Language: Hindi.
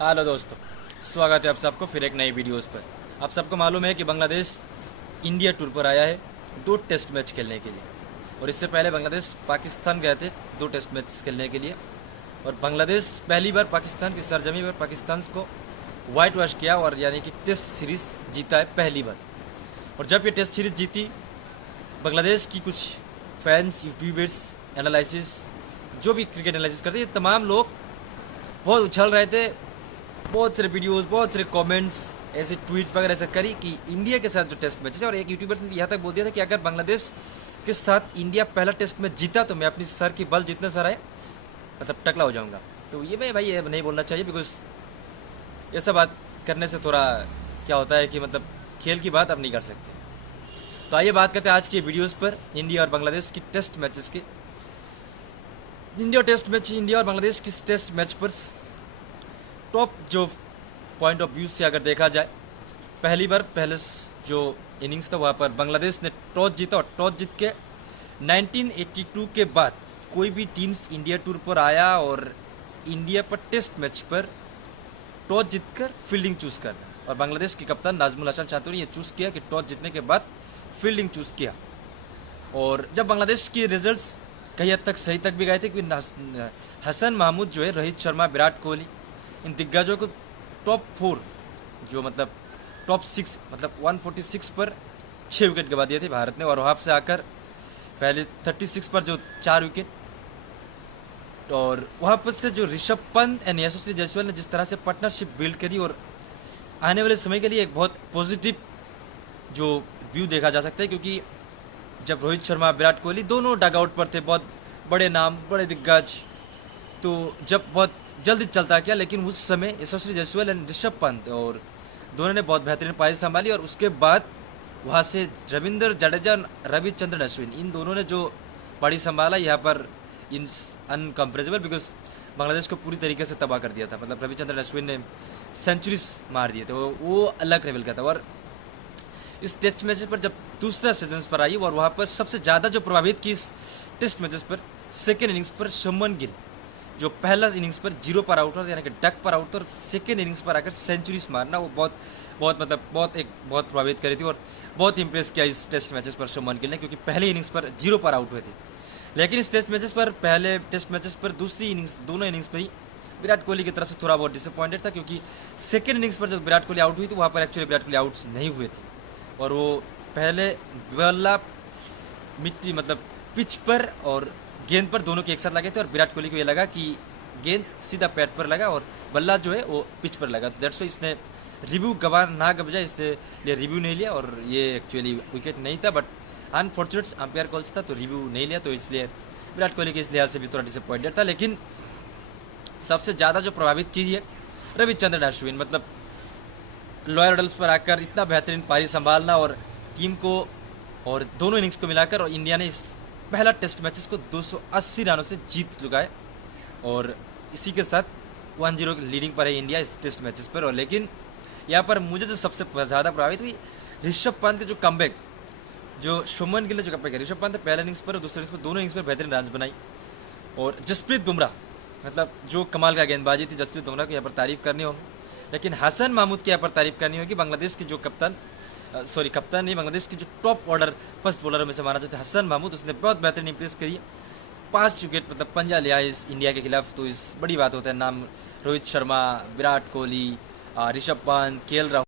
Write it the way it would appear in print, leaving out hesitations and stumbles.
हेलो दोस्तों, स्वागत है आप सबको फिर एक नई वीडियोस पर। आप सबको मालूम है कि बांग्लादेश इंडिया टूर पर आया है 2 टेस्ट मैच खेलने के लिए। और इससे पहले बांग्लादेश पाकिस्तान गए थे 2 टेस्ट मैच खेलने के लिए। और बांग्लादेश पहली बार पाकिस्तान की सरजमी पर पाकिस्तान को वाइट वॉश किया और यानी कि टेस्ट सीरीज़ जीता है पहली बार। और जब ये टेस्ट सीरीज़ जीती, बांग्लादेश की कुछ फैंस, यूट्यूबर्स, एनालिसिस, जो भी क्रिकेट एनालिसिस करते हैं, ये तमाम लोग बहुत उछल रहे थे। बहुत सारे वीडियोस, बहुत सारे कमेंट्स, ऐसे ट्वीट्स वगैरह ऐसा करी कि इंडिया के साथ जो टेस्ट मैचेस है, और एक यूट्यूबर ने यहाँ तक बोल दिया था कि अगर बांग्लादेश के साथ इंडिया पहला टेस्ट मैच जीता तो मैं अपनी सर की बल जितने सर है मतलब टकला हो जाऊंगा। तो ये मैं भाई ये नहीं बोलना चाहिए, बिकॉज ये सब बात करने से थोड़ा क्या होता है कि मतलब खेल की बात अब नहीं कर सकते। तो आइए बात करते हैं आज की वीडियोज़ पर इंडिया और बांग्लादेश की टेस्ट मैचेस के। इंडिया और बांग्लादेश की टेस्ट मैच पर टॉप जो पॉइंट ऑफ व्यू से अगर देखा जाए, पहली बार पहले जो इनिंग्स था वहाँ पर बांग्लादेश ने टॉस जीता और टॉस जीत के 1982 के बाद कोई भी टीम्स इंडिया टूर पर आया और इंडिया पर टेस्ट मैच पर टॉस जीतकर फील्डिंग चूज़ करना। और बांग्लादेश के कप्तान नाजमुल हसन चांतुरी ये चूज़ किया कि टॉस जीतने के बाद फील्डिंग चूज़ किया। और जब बांग्लादेश के रिजल्ट्स कई हद तक सही तक भी गए थे, क्योंकि हसन महमूद जो है, रोहित शर्मा, विराट कोहली, इन दिग्गजों को टॉप 4 जो मतलब टॉप 6 मतलब 146 पर 6 विकेट गवा दिए थे भारत ने। और वहाँ से आकर पहले 36 पर जो 4 विकेट, और वहाँ पर से जो ऋषभ पंत एंड यशस्वी जायसवाल ने जिस तरह से पार्टनरशिप बिल्ड करी, और आने वाले समय के लिए एक बहुत पॉजिटिव जो व्यू देखा जा सकता है। क्योंकि जब रोहित शर्मा, विराट कोहली दोनों डग आउट पर थे, बहुत बड़े नाम, बड़े दिग्गज, तो जब बहुत जल्दी चलता किया, लेकिन उस समय यशस्वी जायसवाल एंड ऋषभ पंत और दोनों ने बहुत बेहतरीन पारी संभाली। और उसके बाद वहाँ से रविंद्र जडेजा, रविचंद्रन अश्विन, इन दोनों ने जो पारी संभाला यहाँ पर इन अनकम्परेजेबल, बिकॉज बांग्लादेश को पूरी तरीके से तबाह कर दिया था। मतलब रविचंद्रन अश्विन ने सेंचुरीज मार दिए थे, वो अलग लेवल का था। और इस टेस्ट मैचेस पर जब दूसरा सीजन पर आई और वहाँ पर सबसे ज़्यादा जो प्रभावित की इस टेस्ट मैचेस पर सेकेंड इनिंग्स पर शुभमन गिल, जो पहला इनिंग्स पर 0 पर आउट यानी कि डक पर आउट, और सेकेंड इनिंग्स पर आकर सेंचुरीज मारना, वो बहुत प्रभावित करी थी। और बहुत इंप्रेस किया इस टेस्ट मैचेस पर शुभमन गिल ने, क्योंकि पहले इनिंग्स पर 0 पर आउट हुए थे। लेकिन इस टेस्ट मैचेस पर, पहले टेस्ट मैचेस पर दूसरी इनिंग्स, दोनों इनिंग्स पर ही विराट कोहली की तरफ से थोड़ा बहुत डिसअपॉइंटेड था। क्योंकि सेकेंड इनिंग्स पर जब विराट कोहली आउट हुई तो वहाँ पर एक्चुअली विराट कोहली आउट नहीं हुए थे, और वो पहले बल्ला मिट्टी मतलब पिच पर और गेंद पर दोनों के एक साथ लगे थे। और विराट कोहली को ये लगा कि गेंद सीधा पैड पर लगा और बल्ला जो है वो पिच पर लगा, तो दैट्स व्हाई इसने रिव्यू ना बजाय इसलिए रिव्यू नहीं लिया। और ये एक्चुअली विकेट नहीं था, बट अनफॉर्चुनेट अंपायर कॉल्स था, तो रिव्यू नहीं लिया। तो इसलिए विराट कोहली के इस लिहाज से भी थोड़ा डिसअपॉइंटेड था। लेकिन सबसे ज़्यादा जो प्रभावित की है रविचंद्रन अश्विन, मतलब लोअर ऑर्डर्स पर आकर इतना बेहतरीन पारी संभालना और टीम को और दोनों इनिंग्स को मिलाकर, और इंडिया ने इस पहला टेस्ट मैचेस को 280 रनों से जीत चुका है। और इसी के साथ 1-0 की लीडिंग पर है इंडिया इस टेस्ट मैचेस पर। और लेकिन यहाँ पर मुझे जो सबसे ज़्यादा प्रभावित हुई ऋषभ पंत के जो कमबैक, जो शुभमन गिल ने जो कमबैक है, ऋषभ पंत पहले इनिंग्स पर और दूसरे इनिंग्स पर, दोनों इनिंग्स पर बेहतरीन रन बनाई। और जसप्रीत बुमराह, मतलब जो कमाल का गेंदबाजी थी जसप्रीत बुमराह की, यहाँ पर तारीफ करनी होगी। लेकिन हसन महमूद की यहाँ पर तारीफ करनी होगी, बांग्लादेश की जो कप्तान नहीं, बांग्लादेश की जो टॉप ऑर्डर फर्स्ट बॉलर में से माना जाता है हसन महमूद, उसने बहुत बेहतरीन इंप्रेस करी। 5 विकेट मतलब पंजा लिया इस इंडिया के खिलाफ, तो इस बड़ी बात होता है। नाम रोहित शर्मा, विराट कोहली, ऋषभ पंत, KL राहुल।